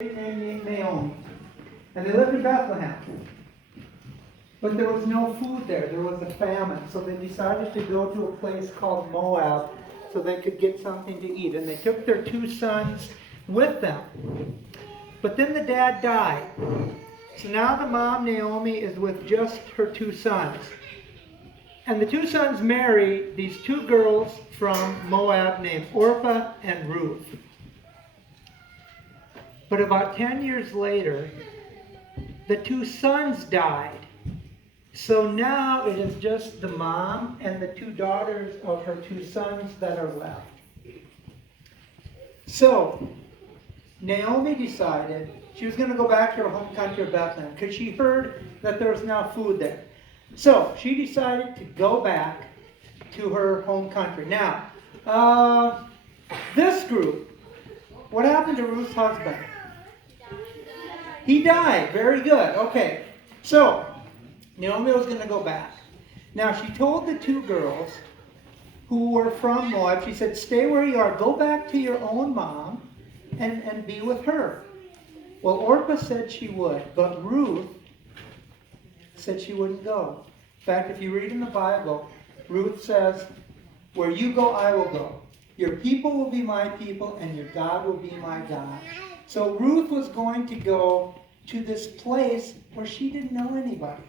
named Naomi, and they lived in Bethlehem. But there was no food there. There was a famine. So they decided to go to a place called Moab so they could get something to eat. And they took their 2 sons with them. But then the dad died. So now the mom, Naomi, is with just her 2 sons. And the 2 sons marry these 2 girls from Moab named Orpah and Ruth. But about 10 years later, the 2 sons died. So now it is just the mom and the 2 daughters of her 2 sons that are left. So Naomi decided she was going to go back to her home country of Bethlehem because she heard that there was now food there. So she decided to go back to her home country. Now, this group, what happened to Ruth's husband? He died. Very good. Okay. So Naomi was going to go back. Now she told the 2 girls who were from Moab, she said, stay where you are. Go back to your own mom and be with her. Well, Orpah said she would, but Ruth said she wouldn't go. In fact, if you read in the Bible, Ruth says, where you go, I will go. Your people will be my people, and your God will be my God. So Ruth was going to go to this place where she didn't know anybody.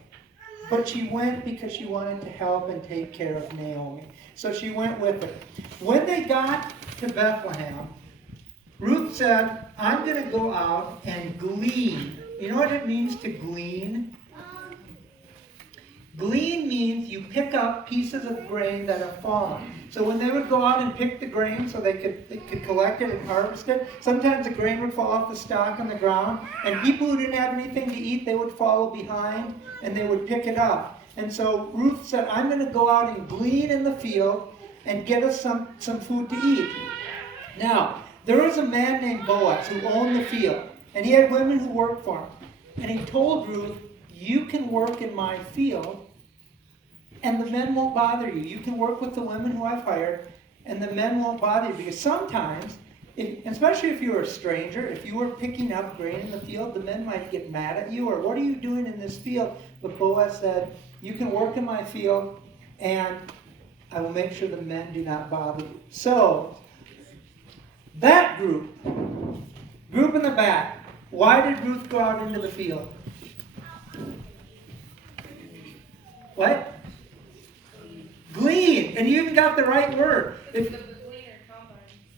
But she went because she wanted to help and take care of Naomi. So she went with her. When they got to Bethlehem, Ruth said, I'm going to go out and glean. You know what it means to glean? Glean means you pick up pieces of grain that have fallen. So when they would go out and pick the grain so they could collect it and harvest it, sometimes the grain would fall off the stalk on the ground, and people who didn't have anything to eat, they would follow behind and they would pick it up. And so Ruth said, I'm going to go out and glean in the field and get us some food to eat. Now, there was a man named Boaz who owned the field, and he had women who worked for him. And he told Ruth, you can work in my field, and the men won't bother you. You can work with the women who I've hired, and the men won't bother you. Because sometimes, especially if you were a stranger, if you were picking up grain in the field, the men might get mad at you, or what are you doing in this field? But Boaz said, you can work in my field, and I will make sure the men do not bother you. So, that group in the back, why did Ruth go out into the field? What? Glean. And you even got the right word.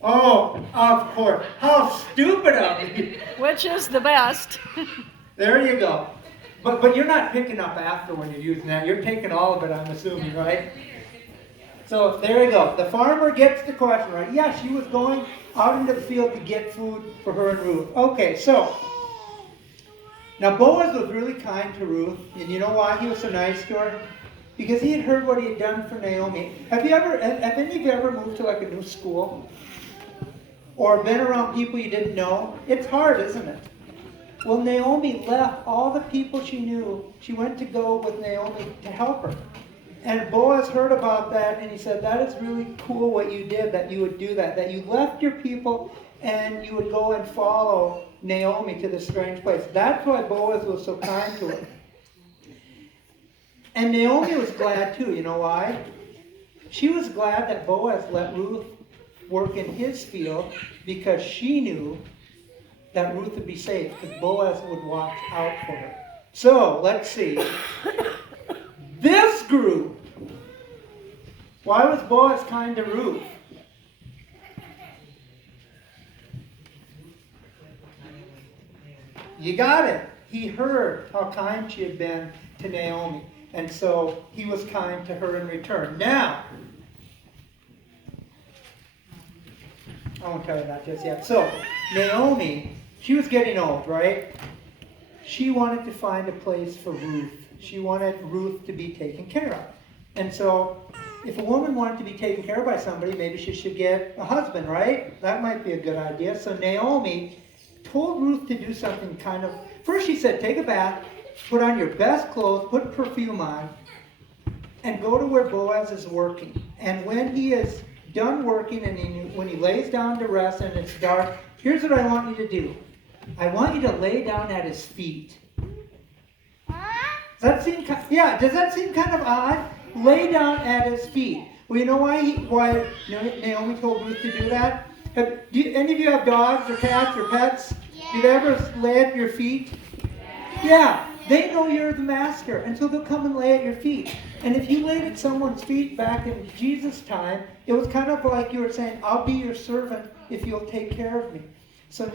Oh, of course. How stupid of you. Which is the best. There you go. But you're not picking up after when you're using that. You're taking all of it, I'm assuming, right? So there you go. The farmer gets the question right. Yeah, she was going out into the field to get food for her and Ruth. Okay, so now Boaz was really kind to Ruth. And you know why he was so nice to her? Because he had heard what he had done for Naomi. Have any of you ever moved to like a new school? Or been around people you didn't know? It's hard, isn't it? Well, Naomi left all the people she knew. She went to go with Naomi to help her. And Boaz heard about that, and he said, that is really cool what you did, that you would do that you left your people and you would go and follow Naomi to this strange place. That's why Boaz was so kind to her. And Naomi was glad too. You know why? She was glad that Boaz let Ruth work in his field because she knew that Ruth would be safe because Boaz would watch out for her. So, let's see. This group, why was Boaz kind to Ruth? You got it. He heard how kind she had been to Naomi. And so he was kind to her in return. Now, I won't tell you that just yet. So, Naomi, she was getting old, right? She wanted to find a place for Ruth. She wanted Ruth to be taken care of. And so, if a woman wanted to be taken care of by somebody, maybe she should get a husband, right? That might be a good idea. So Naomi told Ruth to do something kind of... First she said, take a bath, put on your best clothes, put perfume on, and go to where Boaz is working. And when he is done working and when he lays down to rest and it's dark, here's what I want you to do. I want you to lay down at his feet. Does that seem kind of odd? Lay down at his feet. Well, you know why Naomi told Ruth to do that? Any of you have dogs or cats or pets? Yeah. Do they ever lay at your feet? Yeah. They know you're the master, and so they'll come and lay at your feet. And if you laid at someone's feet back in Jesus' time, it was kind of like you were saying, I'll be your servant if you'll take care of me. So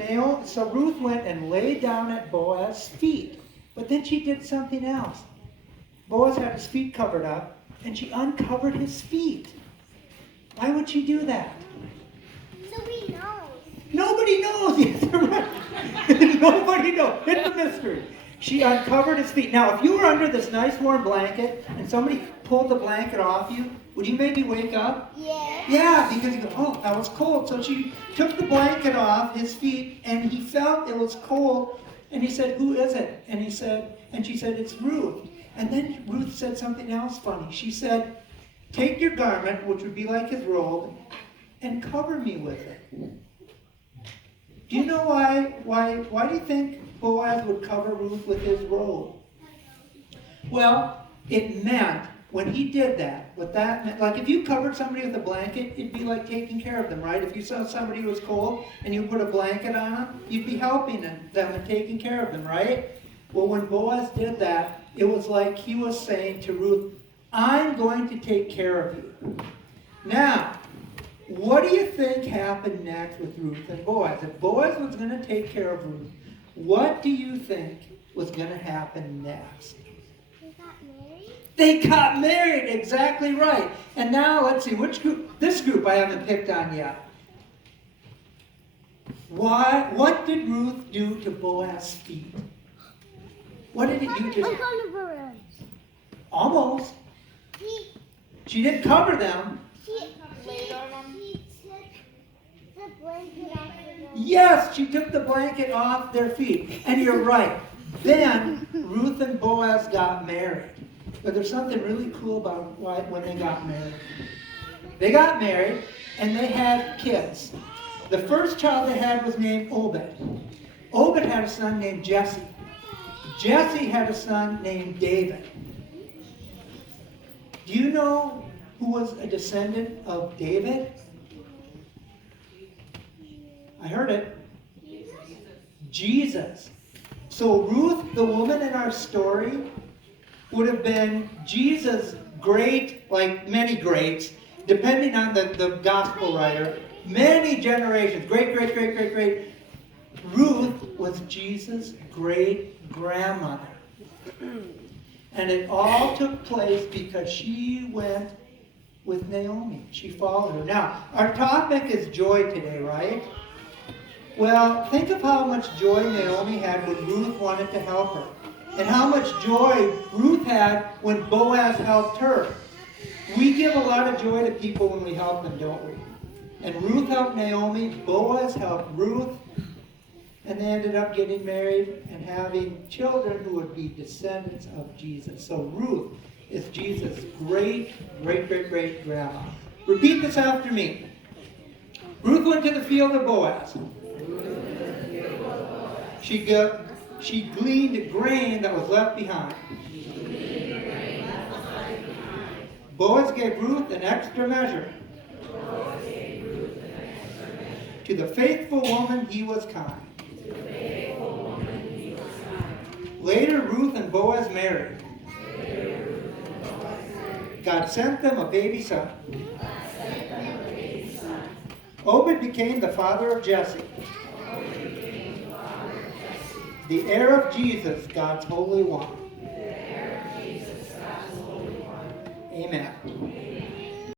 Ruth went and laid down at Boaz's feet. But then she did something else. Boaz had his feet covered up, and she uncovered his feet. Why would she do that? Nobody knows. Nobody knows. Yes, right. Nobody knows. It's a mystery. She uncovered his feet. Now, if you were under this nice warm blanket and somebody pulled the blanket off you, would you maybe wake up? Yes. Yeah, because you go, oh, that was cold. So she took the blanket off his feet, and he felt it was cold. And he said, who is it? And she said, it's Ruth. And then Ruth said something else funny. She said, take your garment, which would be like his robe, and cover me with it. Do you know why do you think Boaz would cover Ruth with his robe? Well, it meant, when he did that, what that meant, like if you covered somebody with a blanket, it'd be like taking care of them, right? If you saw somebody who was cold and you put a blanket on them, you'd be helping them and taking care of them, right? Well, when Boaz did that, it was like he was saying to Ruth, I'm going to take care of you. Now, what do you think happened next with Ruth and Boaz? If Boaz was going to take care of Ruth, what do you think was going to happen next? They got married? They got married, exactly right. And now, let's see, which group? This group I haven't picked on yet. What did Ruth do to Boaz's feet? What did he do to them? Almost. She didn't cover them. She took the blanket off of them. Yes, she took the blanket off their feet. And you're right. Then Ruth and Boaz got married. But there's something really cool about when they got married. They got married and they had kids. The first child they had was named Obed. Obed had a son named Jesse. Jesse had a son named David. Do you know who was a descendant of David? I heard it. Jesus. So Ruth, the woman in our story, would have been Jesus' great, like many greats, depending on the gospel writer, many generations, great. Ruth was Jesus' great-grandmother. And it all took place because she went with Naomi. She followed her. Now, our topic is joy today, right? Well, think of how much joy Naomi had when Ruth wanted to help her. And how much joy Ruth had when Boaz helped her. We give a lot of joy to people when we help them, don't we? And Ruth helped Naomi, Boaz helped Ruth, and they ended up getting married and having children who would be descendants of Jesus. So Ruth is Jesus' great-grandma. Repeat this after me. Ruth went to the field of Boaz. She gleaned grain that was left behind. Boaz gave Ruth an extra measure. To the faithful woman he was kind. Later, Ruth and Boaz married. God sent them a baby son. Obed became the father of Jesse. The heir of Jesus, God's Holy One. Amen.